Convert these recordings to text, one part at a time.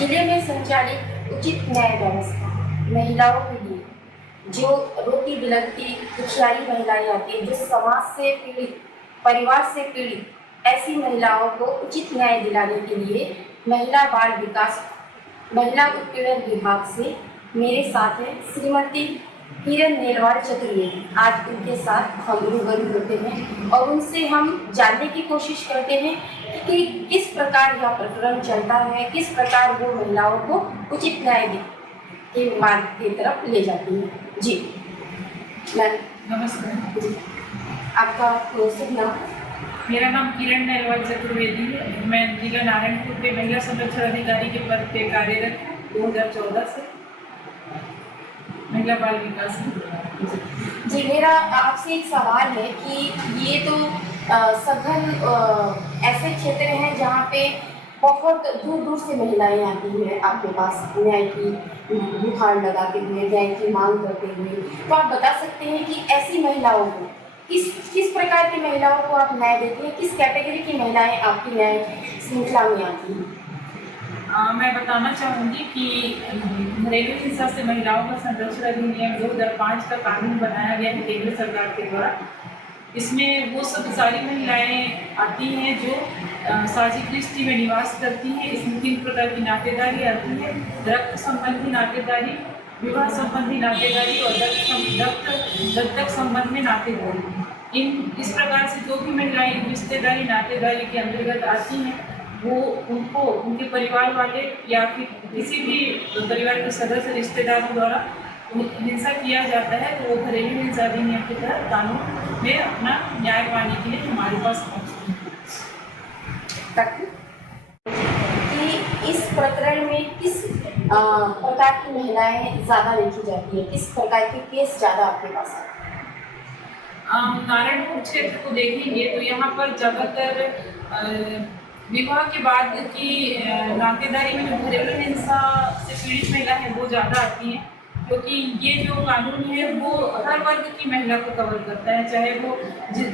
जिले में संचालित उचित न्याय व्यवस्था महिलाओं के लिए जो रोती बिलखती दुखियारी महिलाएं आती हैं, जो समाज से पीड़ित, परिवार से पीड़ित ऐसी महिलाओं को उचित न्याय दिलाने के लिए महिला बाल विकास महिला उत्पीड़न विभाग से मेरे साथ है श्रीमती किरण नेरवाल चतुर्वेदी। आज उनके साथ हम रूबरू होते हैं और उनसे हम जानने की कोशिश करते हैं कि किस प्रकार यह प्रकरण चलता है, किस प्रकार वो महिलाओं को उचित न्याय के मार्ग की तरफ ले जाती है। जी मैम नमस्कार। आपका शुभ नाम? मेरा नाम किरण नेरवाल चतुर्वेदी है। मैं जिला नारायणपुर के महिला संरक्षण अधिकारी के पद पे कार्यरत हूँ 2014 से महिला बाल विकास में। जी मेरा आपसे एक सवाल है कि ये तो सघन ऐसे क्षेत्र हैं जहाँ पे बहुत दूर दूर से महिलाएं आती हैं आपके पास न्याय की गुहार लगाते हुए, न्याय की मांग करते हुए। तो आप बता सकते हैं कि ऐसी महिलाओं को किस प्रकार की महिलाओं को आप न्याय देते हैं, किस कैटेगरी की महिलाएं आपकी न्याय श्रृंखला में आती हैं? मैं बताना चाहूँगी कि घरेलू हिंसा से महिलाओं का संरक्षण अधिनियम 2005 का कानून बनाया गया है केंद्र सरकार के द्वारा। इसमें वो सब सारी महिलाएं आती हैं जो सामाजिक दृष्टि में निवास करती हैं। इसमें 3 प्रकार की नातेदारी आती है: रक्त संबंधी नातेदारी, विवाह संबंधी नातेदारी और दत्तक संबंध में नातेदारी। इस प्रकार से जो भी महिलाएं रिश्तेदारी नातेदारी के अंतर्गत आती हैं वो उनको उनके परिवार वाले या फिर किसी भी परिवार के सदस्य रिश्तेदारों द्वारा हिंसा किया जाता है, तो वो घरेलू हिंसा अधिनियम के तहत कानून में अपना न्याय पाने के लिए हमारे पास पहुँचते हैं। कि इस प्रकरण में किस प्रकार की महिलाएं ज़्यादा देखी जाती है, किस प्रकार के केस ज़्यादा आपके पास है? नारायणपुर क्षेत्र को देखेंगे तो यहाँ पर ज़्यादातर विवाह के बाद की नातेदारी में जो घरेलू हिंसा से पीड़ित महिला है वो ज़्यादा आती हैं, क्योंकि ये जो कानून है वो हर वर्ग की महिला को कवर करता है, चाहे वो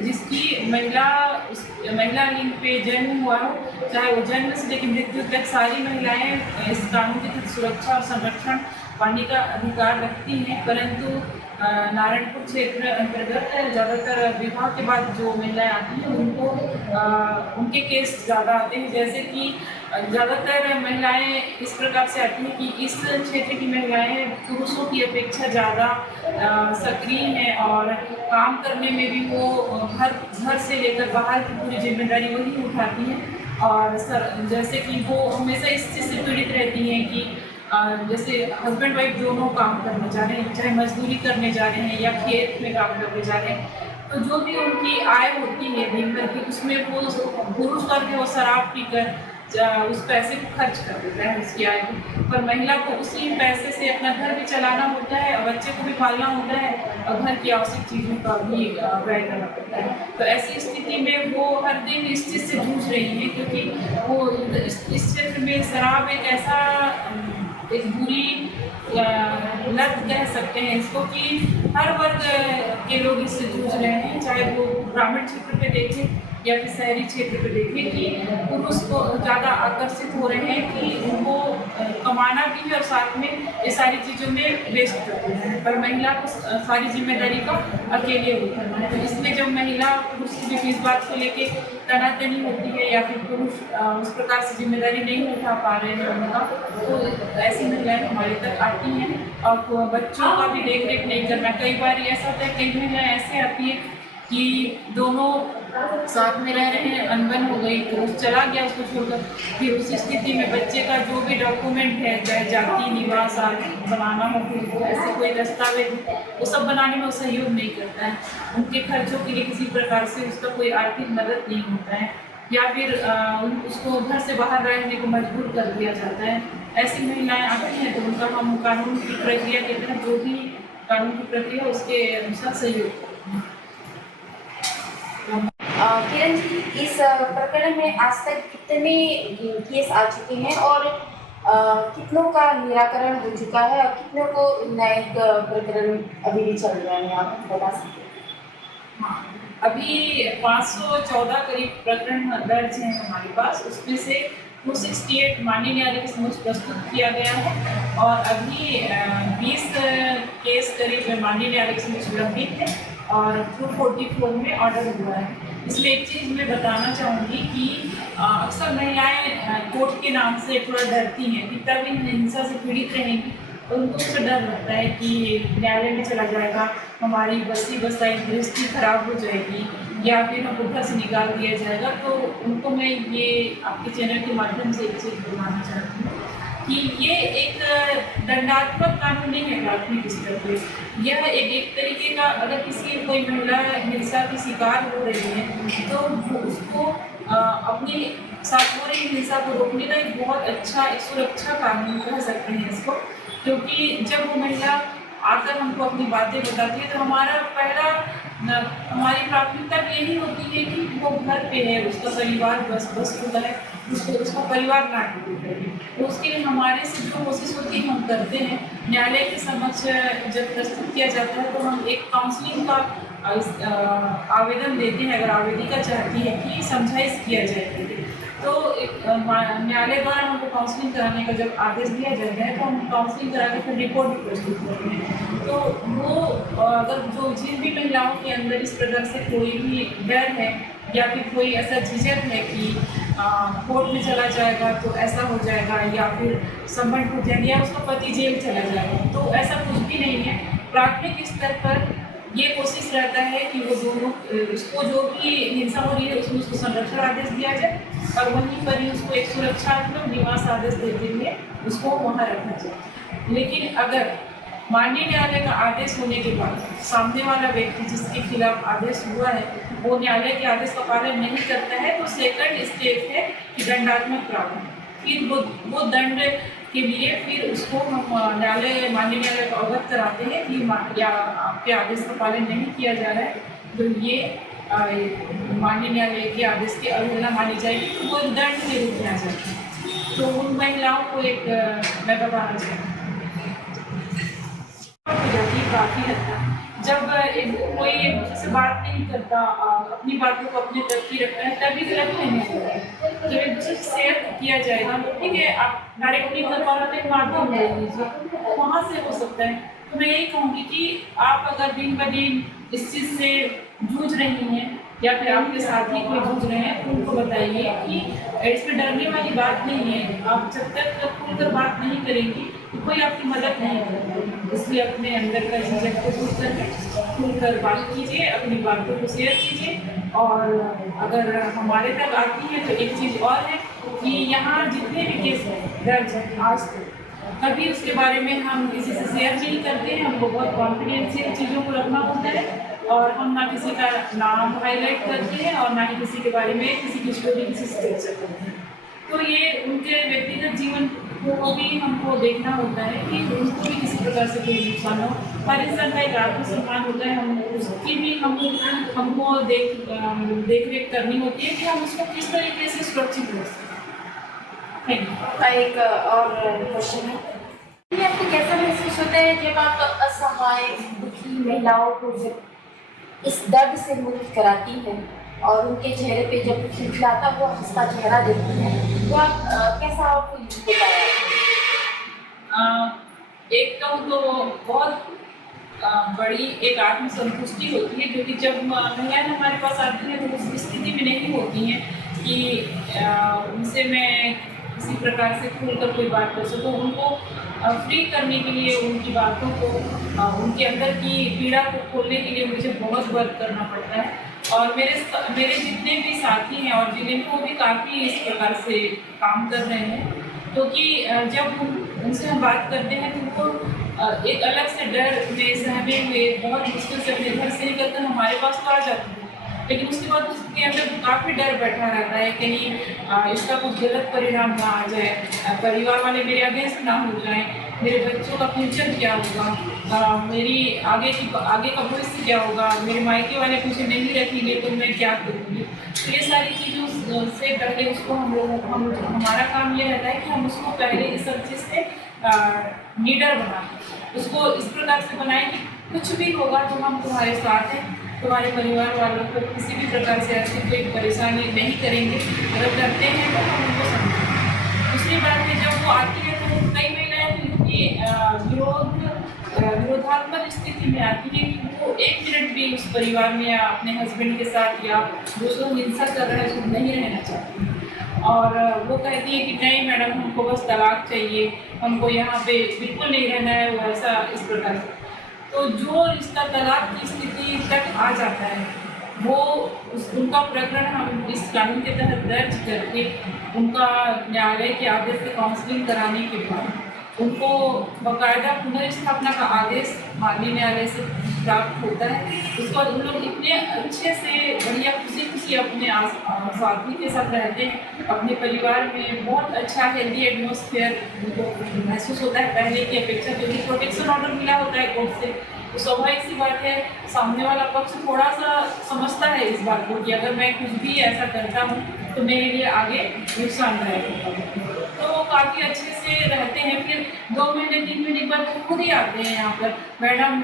जिसकी महिला लिंग पे जन्म हुआ हो, चाहे वो जन्म से लेकर मृत्यु तक सारी महिलाएं इस कानून के तहत सुरक्षा और संरक्षण पाने का अधिकार रखती हैं। परंतु नारायणपुर क्षेत्र अंतर्गत ज़्यादातर विवाह के बाद जो महिलाएं आती हैं उनको उनके केस ज़्यादा आते हैं। जैसे कि ज़्यादातर महिलाएं इस प्रकार से आती हैं कि इस क्षेत्र की महिलाएं पुरुषों की अपेक्षा ज़्यादा सक्रिय हैं और काम करने में भी वो घर से लेकर बाहर की पूरी जिम्मेदारी वही उठाती हैं। और जैसे कि वो हमेशा इस चीज़ से पीड़ित रहती हैं कि जैसे हस्बैंड वाइफ दोनों काम करने जा रहे हैं, चाहे मजदूरी करने जा रहे हैं या खेत में काम करने जा रहे हैं, तो जो भी उनकी आय होती है दिन भर की उसमें वो पुरुष वर्ग वो शराब पीकर उस पैसे को खर्च कर देता है उसकी आय को, पर महिला को उसी पैसे से अपना घर भी चलाना होता है और बच्चे को भी पालना होता है और घर की आवश्यक चीज़ों का भी व्यय करना पड़ता है। तो ऐसी स्थिति में वो हर दिन इस चीज़ से जूझ रही हैं, क्योंकि वो इस क्षेत्र में शराब एक बुरी लत कह सकते हैं इसको, कि हर वर्ग के लोग इससे जूझ रहे हैं, चाहे वो ग्रामीण क्षेत्र पे देखें या फिर शहरी क्षेत्र पे देखें, कि पुरुष को ज़्यादा आकर्षित हो रहे हैं कि उनको कमाना भी है और साथ में ये सारी चीज़ों में वेस्ट करते हैं, पर महिला को सारी जिम्मेदारी का अकेले उठाना है। तो इसमें जब महिला पुरुष के बीच इस बात को लेके तनातनी होती है या फिर पुरुष उस प्रकार से जिम्मेदारी नहीं उठा पा रहे हैं उनका, तो ऐसी महिलाएं हमारे तक आती हैं और बच्चों का भी देख रेख नहीं करना। कई बार ऐसा होता है, कई महिलाएं ऐसे आती है कि दोनों साथ में रह रहे हैं, अनबन हो गई तो उस चला गया उसको छोड़कर, फिर उस स्थिति में बच्चे का जो भी डॉक्यूमेंट है, चाहे जाति निवास बनाना हो, फिर ऐसे कोई दस्तावेज वो सब बनाने में वो सहयोग नहीं करता है, उनके खर्चों के लिए किसी प्रकार से उसका कोई आर्थिक मदद नहीं होता है, या फिर उसको घर से बाहर रहने को मजबूर कर दिया जाता है। ऐसी महिलाएं आती हैं तो उनका हम कानून की प्रक्रिया के तहत जो भी कानून की प्रक्रिया उसके अनुसार सहयोग करते हैं। किरण जी, इस प्रकरण में आज तक कितने केस आ चुके हैं और कितनों का निराकरण हो चुका है और कितनों को न्यायिक प्रकरण अभी भी चल रहा है, आप बता सकते हैं? हाँ, अभी 514 करीब प्रकरण दर्ज हैं हमारे पास, उसमें से 268 माननीय न्यायालय के समक्ष प्रस्तुत किया गया है और अभी 20 केस करीब माननीय न्यायालय के समक्ष लंबित है और 244 में ऑर्डर हुआ है। इसमें एक चीज़ मैं बताना चाहूँगी कि अक्सर महिलाएं कोर्ट के नाम से थोड़ा डरती हैं कि तब इन हिंसा से पीड़ित रहेंगी और उनको उससे डर लगता है कि न्यायालय में चला जाएगा, हमारी बसी बसाई दृष्टि खराब हो जाएगी या फिर हमको घर से निकाल दिया जाएगा। तो उनको मैं ये आपके चैनल के माध्यम से एक चीज़ बताना चाहती हूँ कि ये एक दंडात्मक कानून नहीं है प्राथमिक स्तर पे। यह एक तरीके का, अगर किसी कोई महिला हिंसा की शिकार हो रही है तो उसको अपने साथ हो रही हिंसा को रोकने का एक बहुत अच्छा एक सुरक्षा कानून कह सकते हैं इसको। क्योंकि जब वो महिला आकर हमको अपनी बातें बताती है तो हमारी प्राथमिकता यही होती है कि वो घर पे है, उसका परिवार बस होता है, उसका परिवार ना टूटे। तो उसके लिए हमारे से जो कोशिश होती है हम करते हैं। न्यायालय के समक्ष जब प्रस्तुत किया जाता है तो हम एक काउंसलिंग का आवेदन देते हैं, अगर आवेदिका चाहती है कि समझाइश किया जाए तो न्यायालय द्वारा हमको काउंसलिंग कराने का जब आदेश दिया जाता है तो हम काउंसलिंग करा के फिर रिपोर्ट भी प्रस्तुत करते हैं। तो वो अगर जिन भी महिलाओं के अंदर इस प्रकार से कोई भी डर है या फिर कोई ऐसा झिझक है कि कोर्ट में चला जाएगा तो ऐसा हो जाएगा या फिर संबंध टूट जाएगा या उसका पति जेल चला जाएगा, तो ऐसा कुछ भी नहीं है। प्राथमिक स्तर पर ये कोशिश रहता है कि वो दोनों उसको जो भी हिंसा हो रही है उसमें उसको संरक्षण आदेश दिया जाए और वहीं पर ही उसको एक सुरक्षात्मक निवास आदेश देते हुए उसको वहाँ रखना चाहिए। लेकिन अगर माननीय न्यायालय का आदेश होने के बाद सामने वाला व्यक्ति जिसके खिलाफ आदेश हुआ है वो न्यायालय के आदेश का पालन नहीं करता है तो सेकंड स्टेप है कि दंडात्मक प्रावधान। फिर वो दंड के लिए फिर उसको हम माननीय न्यायालय को अवगत कराते हैं कि या आपके आदेश का पालन नहीं किया जा रहा है तो ये माननीय न्यायालय के आदेश की अवहेलना मानी जाएगी, तो वो दंड के रूप में आ जाती है। तो उन महिलाओं को एक मैं बताना चाहती हूँ काफ़ी हद तक जब कोई एक दूसरे से बात नहीं करता, अपनी बातों को अपने तक ही रखता है, तभी गलत नहीं होता है। जब एक दूसरे से शेयर किया जाएगा, ठीक है, आप डायरेक्ट नहीं कर पा रहे तो एक माध्यम ले लीजिए, वहाँ से हो सकता है। तो मैं यही कहूँगी कि आप अगर दिन ब दिन इस चीज़ से जूझ रही हैं या फिर आपके साथी कोई जूझ रहे हैं तो उनको बताइए कि इसमें डरने वाली बात नहीं है। आप जब तक खुलकर बात नहीं करेंगी तो कोई आपकी मदद नहीं करेगा। इसलिए अपने अंदर का झिझक को दूर करके खुलकर बात कीजिए, अपनी बातों को शेयर कीजिए। और अगर हमारे तक आती है तो एक चीज़ और है कि यहाँ जितने भी केस दर्ज हैं आज तक कभी उसके बारे में हम किसी से शेयर नहीं करते हैं। हमको बहुत कॉन्फिडेंशियल चीज़ों को रखना होता है और हम ना किसी का नाम हाईलाइट करते हैं और ना ही किसी के बारे में किसी की स्टोरी किसी से चर्चा करते हैं। तो ये उनके व्यक्तिगत जीवन को भी हमको देखना होता है कि उनको भी किसी प्रकार से कोई नुकसान हो। हर इंसान का एक आत्मसम्मान होता है, हम उसकी भी हमको देख रेख करनी होती है कि हम उसको किस तरीके से सुरक्षित रख सकते हैं। एक और क्वेश्चन है, ये आपको कैसा महसूस होता है जब आप असहाय दुखी महिलाओं को जब इस दर्द से मुक्त कराती हैं और उनके चेहरे पे जब खिलखिलाता हुआ हंसता चेहरा देखती हैं तो आप कैसा फील होता है? एक तो बहुत बड़ी एक आत्मसंतुष्टि होती है क्योंकि जब महिलाएं हमारे पास आती हैं तो उस स्थिति में नहीं होती हैं कि उनसे मैं किसी प्रकार से खुलकर कोई बात कर सकूँ। उनको फ्री करने के लिए उनकी बातों को उनके अंदर की पीड़ा को खोलने के लिए मुझे बहुत वर्क करना पड़ता है। और मेरे जितने भी साथी हैं और जिनको भी काफ़ी इस प्रकार से काम कर रहे हैं क्योंकि जब उनसे हम बात करते हैं तो उनको एक अलग से डर में सहमे हुए बहुत मुश्किल से अपने घर से निकल कर हमारे पास तो आ जाते हैं, लेकिन उसके बाद उसके अंदर काफ़ी डर बैठा रहता है कहीं इसका कुछ गलत परिणाम ना आ जाए, परिवार वाले मेरे अगेंस्ट ना हो जाएं, मेरे बच्चों का फ्यूचर क्या होगा, मेरी आगे का भविष्य क्या होगा, मेरे मायके वाले मुझे नहीं रखेंगे तो मैं क्या करूँगी। तो ये सारी चीज़ों से पहले उसको हमारा काम ये रहता है कि हम उसको पहले इस सब चीज़ से लीडर बनाएं, उसको इस प्रकार से बनाएं कि कुछ भी होगा तो हम तुम्हारे साथ हैं, तुम्हारे परिवार वालों को किसी भी प्रकार से ऐसी कोई परेशानी नहीं करेंगे, अगर करते हैं तो हम उनको समझें। दूसरी बात है, जब वो आती है तो कई महिलाएं उनकी विरोधात्मक स्थिति में आती है कि वो 1 मिनट भी उस परिवार में या अपने हस्बैंड के साथ या दूसरों हिंसा कर रहे हैं उसमें नहीं रहना चाहती। और वो कहती है कि नहीं मैडम, हमको बस तलाक चाहिए, हमको यहाँ पे बिल्कुल नहीं रहना है, वो ऐसा इस प्रकार से। तो जो रिश्ता तलाक की स्थिति तक आ जाता है, वो उनका प्रकरण हम इस कानून के तहत दर्ज करके उनका न्यायालय के आदेश से काउंसलिंग कराने के बाद उनको बाकायदा पुनर्स्थापना का आदेश माननीय न्यायालय से प्राप्त होता है। उसके बाद उन लोग इतने अच्छे से बढ़िया खुशी खुशी अपने साथी के साथ रहते हैं, अपने परिवार में बहुत अच्छा हेल्दी एटमॉस्फेयर उनको महसूस होता है पहले की अपेक्षा, क्योंकि प्रोटेक्शन ऑर्डर मिला होता है कोर्ट से। तो स्वाभाविक सी बात है, सामने वाला पक्ष थोड़ा सा समझता है इस बात को कि अगर मैं कुछ भी ऐसा करता हूँ तो मेरे लिए आगे नुकसानदायक होगा। तो वो काफ़ी अच्छे से रहते हैं। फिर 2 महीने 3 महीने बाद वो खुद ही आते हैं यहाँ पर, मैडम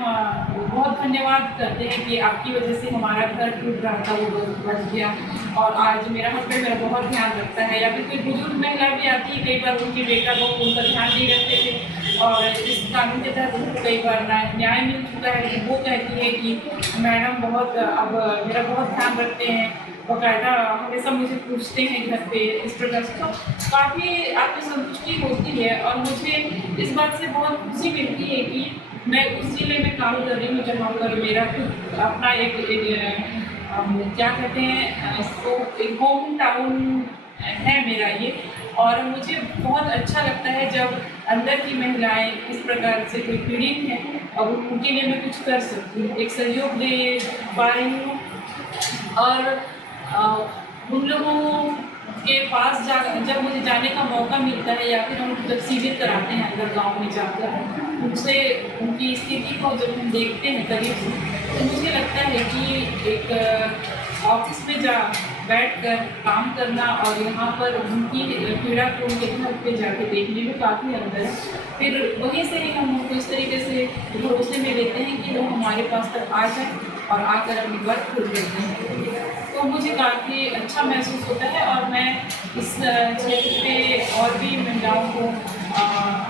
बहुत धन्यवाद करते हैं कि आपकी वजह से हमारा घर टूट रहा था, वो बच गया, और आज मेरा हस्बैंड मेरा बहुत ध्यान रखता है। या फिर कोई बुजुर्ग महिला भी आती है, कई बार उनके बेटा को उनका ध्यान नहीं रखते थे और इस कानून के तहत उनको कई बार न्याय मिल चुका है। वो कहती है कि मैडम बहुत अब मेरा बहुत ध्यान रखते हैं, बाकायदा हमेशा मुझे पूछते हैं घर पे, इस प्रकार से। तो काफ़ी आत्मसंतुष्टि होती है और मुझे इस बात से बहुत खुशी मिलती है कि मैं उस जिले में काम कर रही हूँ जहाँ पर मेरा खुद अपना एक क्या कहते हैं इसको, एक होम टाउन है मेरा ये। और मुझे बहुत अच्छा लगता है जब अंदर की महिलाएं इस प्रकार से कोई पीड़ित हैं और उनके लिए मैं कुछ कर सकती हूँ, एक सहयोग दे पा रही हूँ। और उन लोगों के पास जब मुझे जाने का मौका मिलता है या फिर हम जब शिविर कराते हैं अंदर गांव में जाकर, उनसे उनकी स्थिति को जब हम देखते हैं करीब से, तो मुझे लगता है कि एक ऑफिस में बैठकर काम करना और यहाँ पर उनकी पीड़ा को उनके घर पे जाके देखने में काफ़ी अंतर है। फिर वहीं से ही हम उनको इस तरीके से भरोसे में लेते हैं कि वो हमारे पास तक आ जाए और आकर अपनी वर्क खुद करते हैं। तो मुझे काफ़ी अच्छा महसूस होता है और मैं इस क्षेत्र पे और भी महिलाओं को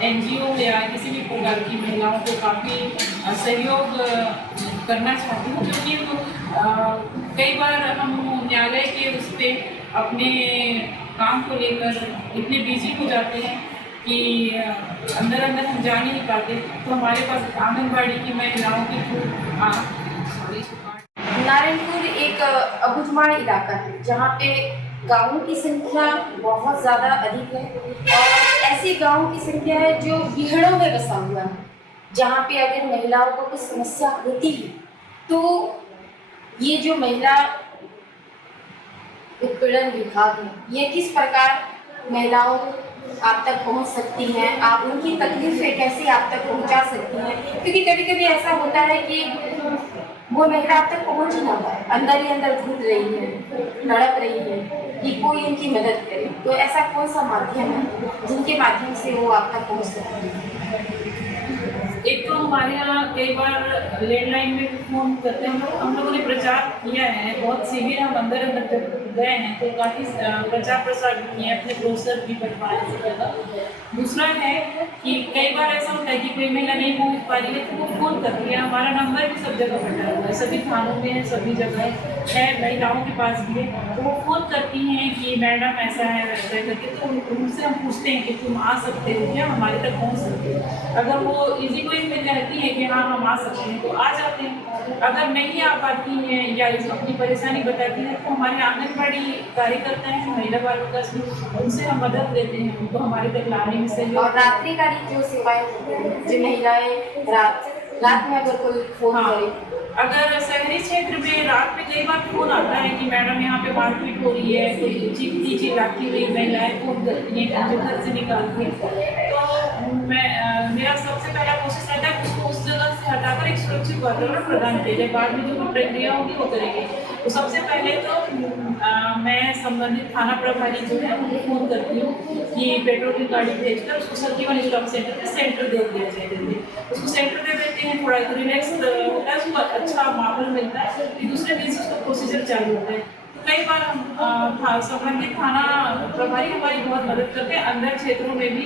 NGO या किसी भी प्रकार की महिलाओं को काफ़ी सहयोग करना चाहती हूँ, क्योंकि कई बार हम न्यायालय के उस पर अपने काम को लेकर इतने बिजी हो जाते हैं कि अंदर हम जा नहीं पाते। तो हमारे पास आंगनबाड़ी की महिलाओं की नारायणपुर एक अबुझमाड़ इलाका है जहाँ पे गाँवों की संख्या बहुत ज़्यादा अधिक है और ऐसे गाँवों की संख्या है जो बिहड़ों में बसा हुआ है, जहाँ पे अगर महिलाओं को कुछ समस्या होती है तो ये जो महिला उत्पीड़न विभाग है, ये किस प्रकार महिलाओं आप तक पहुंच सकती हैं, आप उनकी तकलीफें कैसे आप तक पहुंचा सकती हैं। क्योंकि कभी कभी ऐसा होता है कि वो महिला आप तक पहुंच ही ना पाए, अंदर ही अंदर घुट रही है, तड़प रही है कि कोई उनकी मदद करे। तो ऐसा कौन सा माध्यम है जिनके माध्यम से वो आप तक पहुंच सकती है? एक तो हमारे यहाँ कई बार लैंडलाइन में फ़ोन करते हैं हम लोगों ने प्रचार किया है, बहुत शिविर हम अंदर गए हैं तो काफ़ी प्रचार प्रसार भी किए हैं, अपने ब्रोशर भी बनवाए हैं सब जगह। दूसरा है कि कई बार ऐसा होता है कि कोई महिला नहीं पहुँच पा रही है तो वो फ़ोन करती है, हमारा नंबर भी सब जगह बटा हुआ है, सभी थानों में है, सभी जगह है, महिलाओं के पास भी है। तो वो फ़ोन करती हैं कि मैडम ऐसा है वैसा है करके, तो उनसे हम पूछते हैं कि तुम आ सकते हो क्या, हमारे तक पहुँच सकते हो। अगर वो इजी गोइंग में कहती है कि हाँ हम आ सकते हैं तो आ जाते हैं, अगर नहीं आ पाती हैं या अपनी परेशानी बताती है तो हमारे आंगनबाड़ी कार्यकर्ता हैं, महिला बाल विकास में, उनसे हम मदद लेते हैं, उनको हमारे तक लाने में सहयोग। और रात्रिकालीन जो सेवाएं होती हैं, जो महिलाएं रात में अगर कोई फोन करे, अगर शहरी क्षेत्र में रात में कई बार फोन आता है कि मैडम यहाँ पे मारपीट हो रही है, कोई चीखती चिल्लाती हुई महिलाएं फोन करती हैं, जो घर से निकालती हैं, तो मेरा सबसे पहला कोशिश रहता है उसको उस जगह से हटाकर एक सुरक्षित वातावरण प्रदान किया जाए। बाद में जो भी प्रक्रिया होगी वो करेंगे। तो सबसे पहले तो मैं संबंधित थाना प्रभारी जो है उनको फ़ोन करती हूँ कि पेट्रोल की गाड़ी भेजकर उसको सर्जिकल स्टॉप सेंटर पे सेंटर दे दिया जाए, जल्दी उसको सेंटर दे देते हैं, थोड़ा रिलैक्स होता है, उसको अच्छा माहौल मिलता है, फिर दूसरे दिन से उसका प्रोसीजर चालू होता है। कई बार हम संबंधित थाना प्रभारी हमारी बहुत मदद करते हैं। अंदर क्षेत्रों में भी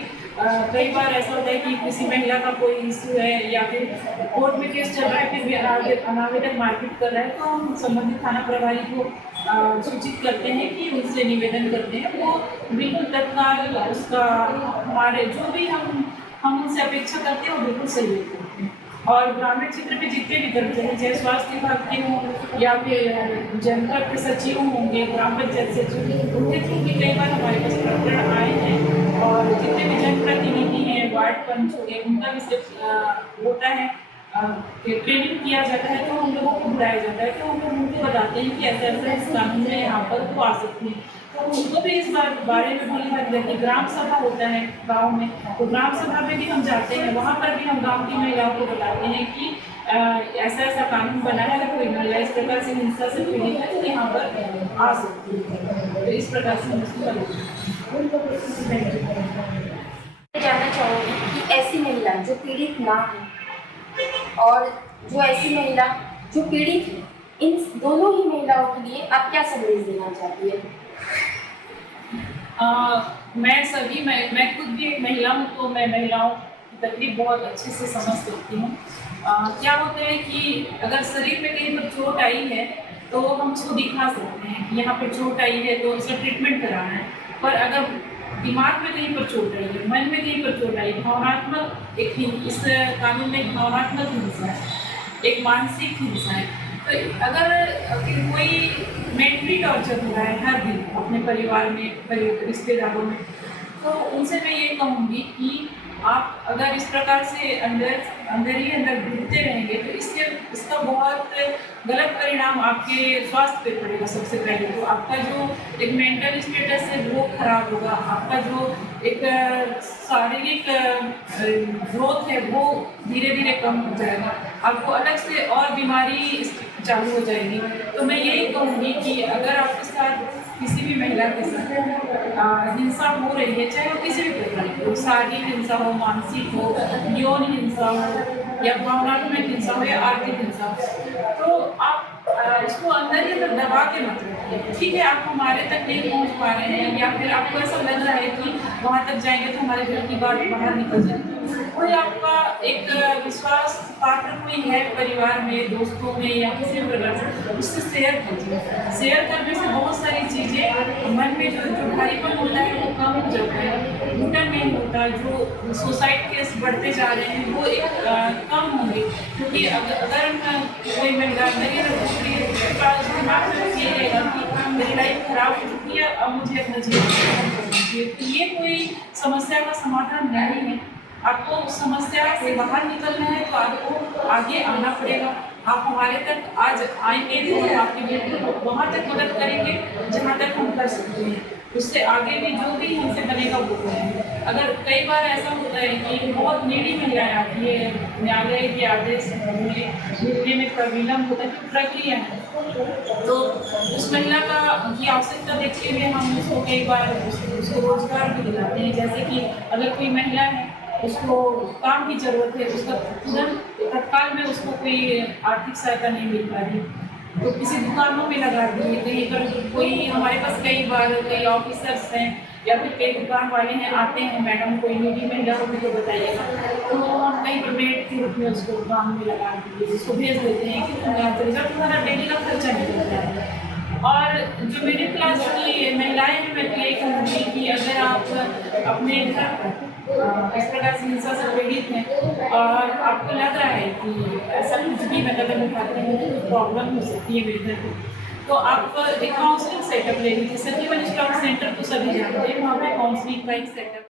कई बार ऐसा होता है कि किसी महिला का कोई इशू है या फिर कोर्ट में केस चल रहा है, फिर भी अनावेदक मारपीट कर रहा है, तो हम संबंधित थाना प्रभारी को सूचित करते हैं कि उनसे निवेदन करते हैं, वो बिल्कुल तत्काल उसका हमारे जो भी हम उनसे अपेक्षा करते हैं वो बिल्कुल सहयोग करते हैं। और ग्रामीण क्षेत्र में जितने भी कर्मचारी चाहे स्वास्थ्य विभाग के हों या फिर जनपद के सचिव होंगे, ग्राम पंचायत सचिव, उनके थ्रू भी कई बार हमारे पास प्रकरण आए हैं। और जितने भी जनप्रतिनिधि हैं, वार्ड पंच हो गए, उनका भी सिर्फ होता है ट्रेनिंग किया जाता है, तो हम लोगों को बुलाया जाता है, तो हम लोग उनको बताते हैं कि ऐसा ऐसा इस कानून में यहाँ पर वो आ सकती है। तो उनको भी इस बारे में बोलने लगते हैं कि ग्राम सभा होता है गांव में, तो ग्राम सभा में भी हम जाते हैं, वहाँ पर भी हम गांव की महिलाओं को बताते हैं कि ऐसा ऐसा कानून बना है, अगर कोई महिला इस प्रकार से हिंसा से पीड़ित है तो यहाँ पर आ सकती है। तो इस प्रकार से हम उसको जानना चाहूँगी कि ऐसी महिला जो पीड़ित ना है और जो ऐसी महिला जो पीड़ित है, इन दोनों ही महिलाओं के लिए आप क्या संदेश देना चाहती है? मैं खुद भी एक महिला हूँ, तो मैं महिलाओं की तकलीफ बहुत अच्छे से समझ सकती हूँ। क्या होता है कि अगर शरीर में कहीं पर चोट आई है तो हम उसको दिखा सकते हैं कि यहाँ पर चोट आई है तो उसका ट्रीटमेंट कराना है, पर अगर दिमाग में कहीं पर चोट आई है, मन में कहीं पर चोट आई, भावनात्मक इस कानून में भावनात्मक हिंसा है, एक मानसिक हिंसा है। तो अगर कोई मेंटली टॉर्चर हो रहा है हर दिन अपने परिवार में, रिश्तेदारों में, तो उनसे मैं ये कहूँगी कि आप अगर इस प्रकार से अंदर घूमते रहेंगे तो इसका बहुत गलत परिणाम आपके स्वास्थ्य पे पड़ेगा। सबसे पहले तो आपका जो एक मेंटल स्टेटस है वो खराब होगा, आपका जो एक शारीरिक ग्रोथ है वो धीरे धीरे कम हो जाएगा, आपको अलग से और बीमारी चालू हो जाएगी। तो मैं यही कहूँगी कि अगर आपके साथ किसी भी महिला के साथ हिंसा हो रही है, चाहे वो किसी भी प्रकार की हो, शारीरिक हिंसा हो, मानसिक हो, यौन हिंसा हो या भावनात्मक हिंसा हो या आर्थिक हिंसा हो, तो आप इसको अंदर ही अंदर दबा के मत रखिए। ठीक है, आप हमारे तक नहीं पहुंच पा रहे हैं या फिर आपको ऐसा लग रहा है कि वहाँ तक जाएंगे तो हमारे दिल की बात बाहर निकल जाएगी, कोई आपका एक विश्वास पात्र कोई है परिवार में, दोस्तों में या किसी भी प्रकार से, उससे शेयर कीजिए। शेयर करने से बहुत सारी चीज़ें मन में जो भारीपन होता है वो कम हो जाता है, घुटन नहीं होता, जो सुसाइड केस बढ़ते जा रहे हैं वो एक कम होंगे। क्योंकि अगर कोई महिला मेरी दिमाग में ये रहेगा कि मेरी लाइफ खराब हो चुकी है, अब मुझे अपना जीवन खत्म करना चाहिए, तो ये कोई समस्या का समाधान नहीं है। आपको उस समस्या से बाहर निकलना है तो आपको आगे आना पड़ेगा। आप हमारे तक आज आएंगे तो हम आपकी बिल्कुल वहाँ तक मदद करेंगे जहाँ तक हम कर सकते हैं, उससे आगे भी जो भी हमसे बनेगा वो करेंगे। अगर कई बार ऐसा होता है कि बहुत नीडी महिलाएं आती है, न्यायालय के आदेश मिलने में प्रविलंब होता है, तो प्रक्रिया है, तो उस महिला की आवश्यकता देखते हुए हम उसको कई बार उसको रोजगार भी दिलाते हैं। जैसे कि अगर कोई महिला है, उसको काम की ज़रूरत है, उसका तुरंत तत्काल में उसको कोई आर्थिक सहायता नहीं मिल पा रही, तो किसी दुकानों में लगा दी, कहीं पर कोई हमारे पास कई बार कई ऑफिसर्स हैं या फिर कई दुकान वाले हैं, आते हैं, मैडम कोई नीडी महिला होगी तो बताइएगा, तो हम कहीं पर मेड के रूप में उसको दुकान में लगा दीजिए, उसको भेज देते हैं कि तुम्हारा डेली का खर्चा निकल जाता है। और जो मिडिल क्लास की महिलाएं हैं, मैं तो यही कहूँगी कि अगर आप अपने घर पर इस प्रकार से हिंसा से पीड़ित हैं और आपको लग रहा है कि ऐसा कुछ भी मैं कदम उठाती हूँ तो कुछ प्रॉब्लम हो सकती है मेरे घर पर, तो आप एक काउंसलिंग सेटअप ले लीजिए। संजीवन स्टॉक सेंटर तो सभी जानते हैं, वहाँ पे काउंसलिंग का एक सेटअप